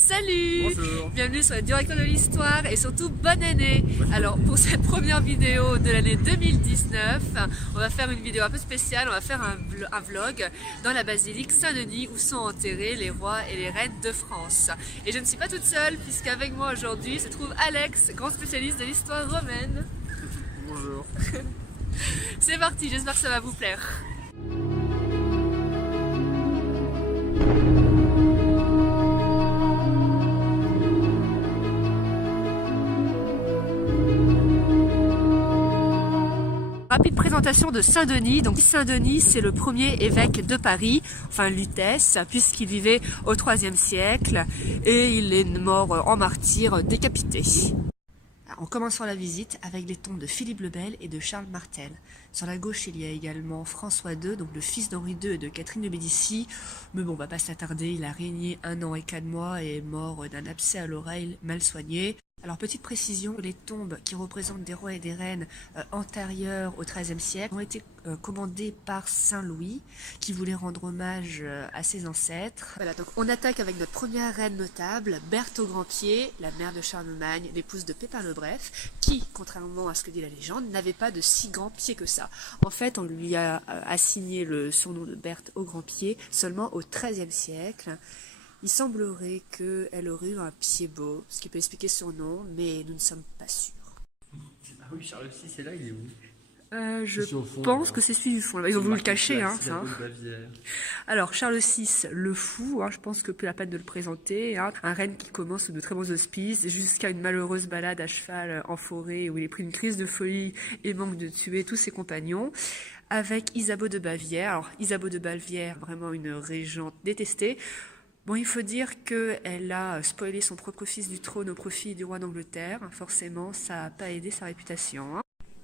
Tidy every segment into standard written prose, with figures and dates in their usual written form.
Salut! Bonjour. Bienvenue sur le Directeur de l'Histoire et surtout bonne année! Alors pour cette première vidéo de l'année 2019, on va faire une vidéo un peu spéciale, on va faire un vlog dans la basilique Saint-Denis où sont enterrés les rois et les reines de France. Et je ne suis pas toute seule puisqu'avec moi aujourd'hui se trouve Alex, grand spécialiste de l'histoire romaine. Bonjour. C'est parti, j'espère que ça va vous plaire. Rapide présentation de Saint-Denis. Donc Saint-Denis, c'est le premier évêque de Paris, enfin Lutèce, puisqu'il vivait au IIIe siècle et il est mort en martyr décapité. On commence la visite avec les tombes de Philippe le Bel et de Charles Martel. Sur la gauche, il y a également François II, donc le fils d'Henri II et de Catherine de Médicis. Mais bon, on va pas s'attarder, il a régné 1 an et 4 mois et est mort d'un abcès à l'oreille mal soigné. Alors, petite précision, les tombes qui représentent des rois et des reines antérieures au XIIIe siècle ont été commandées par Saint Louis, qui voulait rendre hommage à ses ancêtres. Voilà, donc on attaque avec notre première reine notable, Berthe au Grand-Pied, la mère de Charlemagne, l'épouse de Pépin le Bref, qui, contrairement à ce que dit la légende, n'avait pas de si grands pieds que ça. En fait, on lui a assigné le surnom de Berthe au Grand-Pied seulement au XIIIe siècle. Il semblerait qu'elle aurait eu un pied beau, ce qui peut expliquer son nom, mais nous ne sommes pas sûrs. Ah oui, Charles VI, c'est là, il est où? Je pense que c'est celui du fond. Ils ont voulu le cacher, hein, ça. Alors, Charles VI, le fou, je pense que plus la peine de le présenter. Un règne qui commence sous de très bons auspices, jusqu'à une malheureuse balade à cheval en forêt où il est pris une crise de folie et manque de tuer tous ses compagnons. Avec Isabeau de Bavière. Alors, Isabeau de Bavière, vraiment une régente détestée. Bon, il faut dire qu'elle a spoilé son propre fils du trône au profit du roi d'Angleterre. Forcément, ça n'a pas aidé sa réputation.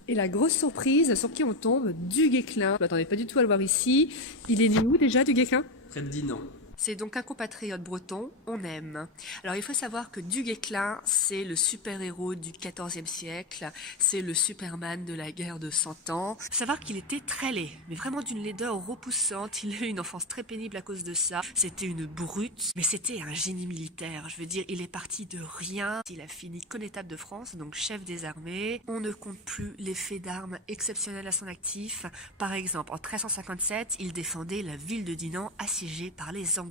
Et la grosse surprise sur qui on tombe, Du Guesclin. Je m'attendais pas du tout à le voir ici. Il est né où déjà, Du Guesclin? Près de Dinan. C'est donc un compatriote breton, on aime. Alors il faut savoir que Du Guesclin, c'est le super-héros du XIVe siècle, c'est le Superman de la guerre de 100 ans. Il faut savoir qu'il était très laid, mais vraiment d'une laideur repoussante. Il a eu une enfance très pénible à cause de ça. C'était une brute, mais c'était un génie militaire. Je veux dire, il est parti de rien. Il a fini connétable de France, donc chef des armées. On ne compte plus les faits d'armes exceptionnels à son actif. Par exemple, en 1357, il défendait la ville de Dinan assiégée par les Anglais.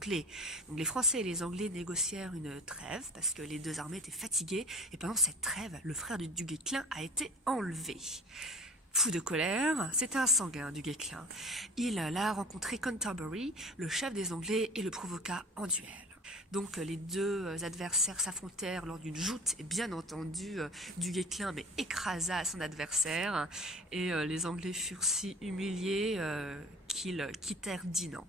Donc les Français et les Anglais négocièrent une trêve parce que les deux armées étaient fatiguées et pendant cette trêve, le frère de Du Guesclin a été enlevé. Fou de colère, c'était un sanguin, Du Guesclin. Il a rencontré Canterbury, le chef des Anglais, et le provoqua en duel. Donc les deux adversaires s'affrontèrent lors d'une joute et bien entendu Du Guesclin mais écrasa son adversaire et les Anglais furent si humiliés qu'ils quittèrent Dinan.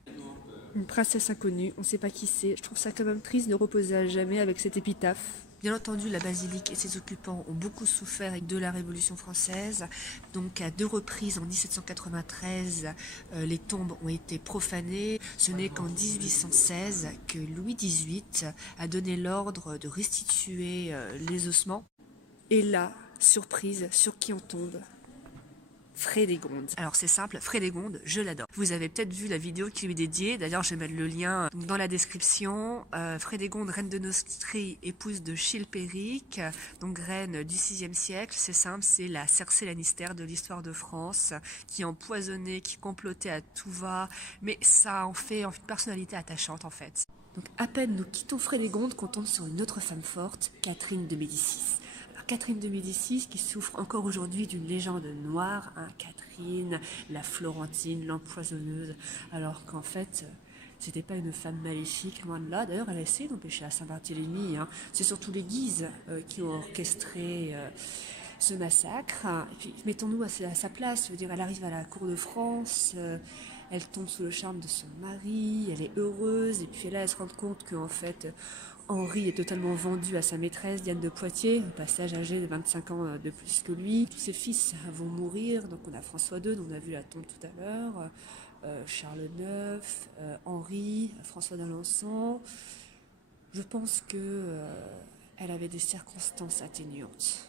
Une princesse inconnue, on ne sait pas qui c'est. Je trouve ça quand même triste de reposer à jamais avec cette épitaphe. Bien entendu, la basilique et ses occupants ont beaucoup souffert de la Révolution française. Donc à 2 reprises, en 1793, les tombes ont été profanées. Ce n'est qu'en 1816 que Louis XVIII a donné l'ordre de restituer les ossements. Et là, surprise, sur qui on tombe ? Frédégonde. Alors c'est simple, Frédégonde, je l'adore. Vous avez peut-être vu la vidéo qui lui est dédiée, d'ailleurs je vais mettre le lien dans la description. Frédégonde, reine de Neustrie, épouse de Chilpéric, donc reine du VIe siècle, c'est simple, c'est la Cersei Lannister de l'histoire de France, qui empoisonnait, qui complotait à tout va, mais ça en fait une personnalité attachante en fait. Donc à peine nous quittons Frédégonde qu'on tombe sur une autre femme forte, Catherine de Médicis. Catherine de Médicis qui souffre encore aujourd'hui d'une légende noire, Catherine, la Florentine, l'empoisonneuse, alors qu'en fait, c'était pas une femme maléfique, loin de là. D'ailleurs, elle a essayé d'empêcher la Saint-Barthélemy. C'est surtout les Guises qui ont orchestré ce massacre. Et puis, mettons-nous à sa place. Je veux dire, elle arrive à la cour de France. Elle tombe sous le charme de son mari, elle est heureuse, et puis là, elle se rend compte qu'en fait, Henri est totalement vendu à sa maîtresse, Diane de Poitiers, au passage âgée de 25 ans de plus que lui. Tous ses fils vont mourir, donc on a François II, dont on a vu la tombe tout à l'heure, Charles IX, Henri, François d'Alençon. Je pense qu'elle avait des circonstances atténuantes.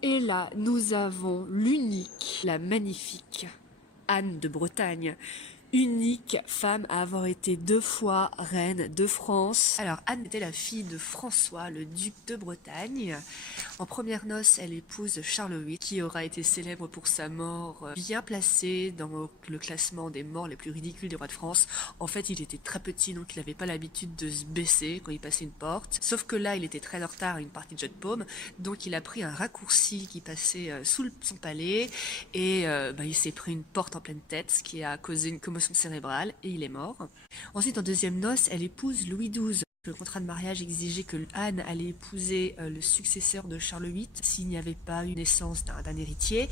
Et là, nous avons l'unique, la magnifique Anne de Bretagne, unique femme à avoir été 2 fois reine de France. Alors Anne était la fille de François, le duc de Bretagne. En première noces, elle épouse Charles VIII, qui aura été célèbre pour sa mort bien placée dans le classement des morts les plus ridicules des rois de France. En fait, il était très petit, donc il n'avait pas l'habitude de se baisser quand il passait une porte. Sauf que là, il était très en retard à une partie de jeu de paume, donc il a pris un raccourci qui passait sous son palais, et il s'est pris une porte en pleine tête, ce qui a causé une commotion cérébrale, et il est mort. Ensuite, en deuxième noces, elle épouse Louis XII. Le contrat de mariage exigeait que Anne allait épouser le successeur de Charles VIII s'il n'y avait pas eu naissance d'un héritier.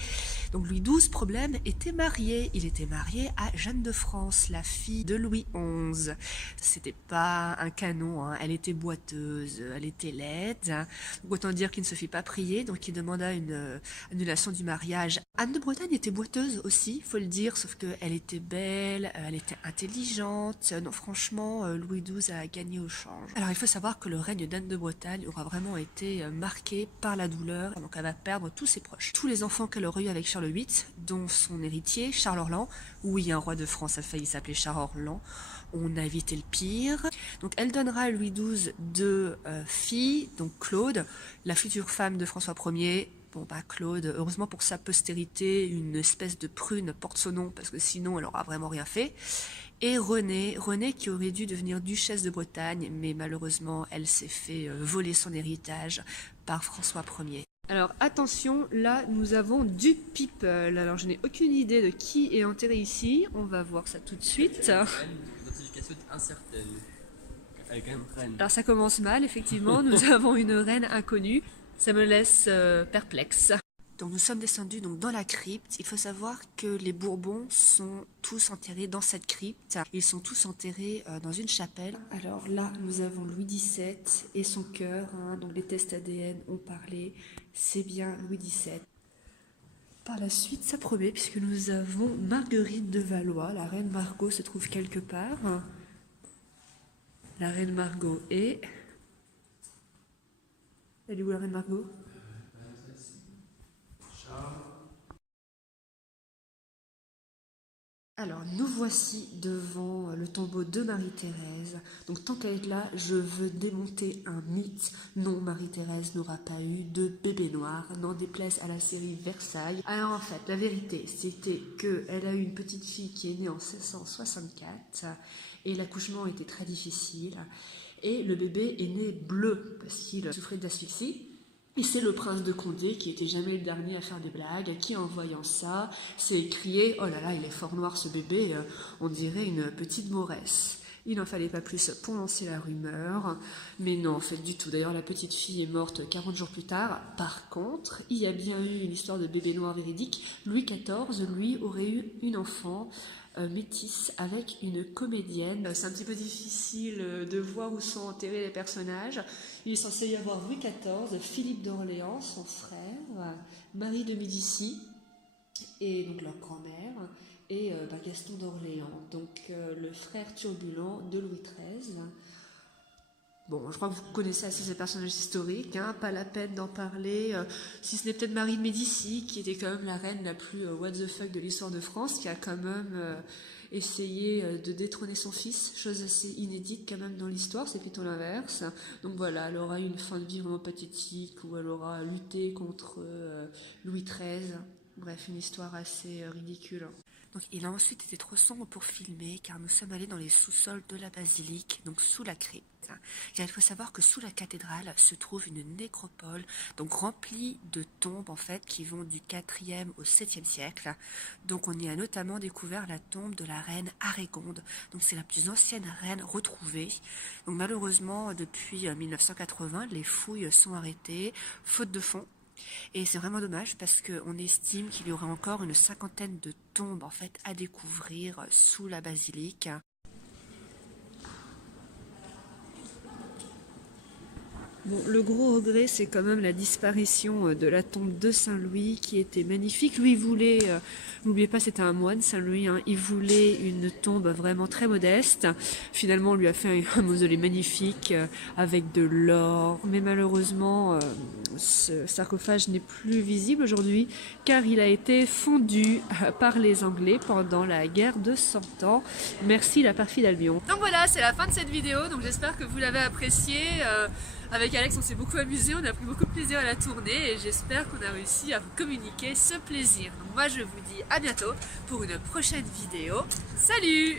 Donc Louis XII, problème, était marié. Il était marié à Jeanne de France, la fille de Louis XI. C'était pas un canon, hein. Elle était boiteuse, elle était laide. Donc autant dire qu'il ne se fit pas prier, donc il demanda une annulation du mariage. Anne de Bretagne était boiteuse aussi, faut le dire, sauf qu'elle était belle, elle était intelligente. Non, franchement, Louis XII a gagné au change. Alors il faut savoir que le règne d'Anne de Bretagne aura vraiment été marqué par la douleur, donc elle va perdre tous ses proches. Tous les enfants qu'elle aurait eu avec Charles VIII, dont son héritier, Charles Orlan, oui, un roi de France a failli s'appeler Charles Orlan, on a évité le pire. Donc elle donnera à Louis XII 2 filles, donc Claude, la future femme de François Ier. Bon bah Claude, heureusement pour sa postérité, une espèce de prune porte son nom, parce que sinon elle aura vraiment rien fait. Et Renée qui aurait dû devenir duchesse de Bretagne, mais malheureusement elle s'est fait voler son héritage par François Ier. Alors attention, là nous avons du people. Alors je n'ai aucune idée de qui est enterré ici, on va voir ça tout de suite. Identification incertaine. Elle est quand même reine. Alors ça commence mal, effectivement, nous avons une reine inconnue, ça me laisse perplexe. Donc nous sommes descendus donc dans la crypte. Il faut savoir que les Bourbons sont tous enterrés dans cette crypte. Ils sont tous enterrés dans une chapelle. Alors là, nous avons Louis XVII et son cœur. Donc les tests ADN ont parlé. C'est bien Louis XVII. Par la suite, ça promet puisque nous avons Marguerite de Valois. La reine Margot se trouve quelque part. La reine Margot est... Elle est où la reine Margot ? Alors, nous voici devant le tombeau de Marie-Thérèse. Donc, tant qu'à être là, je veux démonter un mythe. Non, Marie-Thérèse n'aura pas eu de bébé noir, n'en déplaise à la série Versailles. Alors, en fait, la vérité, c'était qu'elle a eu une petite fille qui est née en 1664 et l'accouchement était très difficile. Et le bébé est né bleu parce qu'il souffrait d'asphyxie. Et c'est le prince de Condé, qui était jamais le dernier à faire des blagues, qui en voyant ça, s'est écrié « Oh là là, il est fort noir ce bébé, on dirait une petite mauresse ». Il n'en fallait pas plus pour lancer la rumeur, mais non, en fait, du tout. D'ailleurs, la petite fille est morte 40 jours plus tard. Par contre, il y a bien eu une histoire de bébé noir véridique. Louis XIV, lui, aurait eu une enfant métisse avec une comédienne. C'est un petit peu difficile de voir où sont enterrés les personnages. Il est censé y avoir Louis XIV, Philippe d'Orléans, son frère, Marie de Médicis, et donc leur grand-mère, et Gaston d'Orléans, donc le frère turbulent de Louis XIII. Bon, je crois que vous connaissez assez ces personnages historiques, pas la peine d'en parler, si ce n'est peut-être Marie de Médicis, qui était quand même la reine la plus what the fuck de l'histoire de France, qui a quand même essayé de détrôner son fils, chose assez inédite quand même dans l'histoire, c'est plutôt l'inverse. Donc voilà, elle aura eu une fin de vie vraiment pathétique, où elle aura lutté contre Louis XIII, bref, une histoire assez ridicule. Donc, il a ensuite été trop sombre pour filmer, car nous sommes allés dans les sous-sols de la basilique, donc sous la crypte. Car il faut savoir que sous la cathédrale se trouve une nécropole, donc remplie de tombes en fait qui vont du 4e au 7e siècle. Donc on y a notamment découvert la tombe de la reine Arégonde. Donc c'est la plus ancienne reine retrouvée. Donc malheureusement depuis 1980, les fouilles sont arrêtées, faute de fonds. Et c'est vraiment dommage parce qu'on estime qu'il y aurait encore une 50aine de tombes en fait à découvrir sous la basilique. Bon, le gros regret, c'est quand même la disparition de la tombe de Saint-Louis qui était magnifique. Lui, il voulait, n'oubliez pas, c'était un moine, Saint-Louis, hein, il voulait une tombe vraiment très modeste. Finalement, on lui a fait un mausolée magnifique avec de l'or. Mais malheureusement, ce sarcophage n'est plus visible aujourd'hui car il a été fondu par les Anglais pendant la guerre de 100 ans. Merci la perfide Albion. Donc voilà, c'est la fin de cette vidéo. Donc j'espère que vous l'avez appréciée. Avec Alex, on s'est beaucoup amusé, on a pris beaucoup de plaisir à la tournée et j'espère qu'on a réussi à vous communiquer ce plaisir. Donc moi je vous dis à bientôt pour une prochaine vidéo. Salut!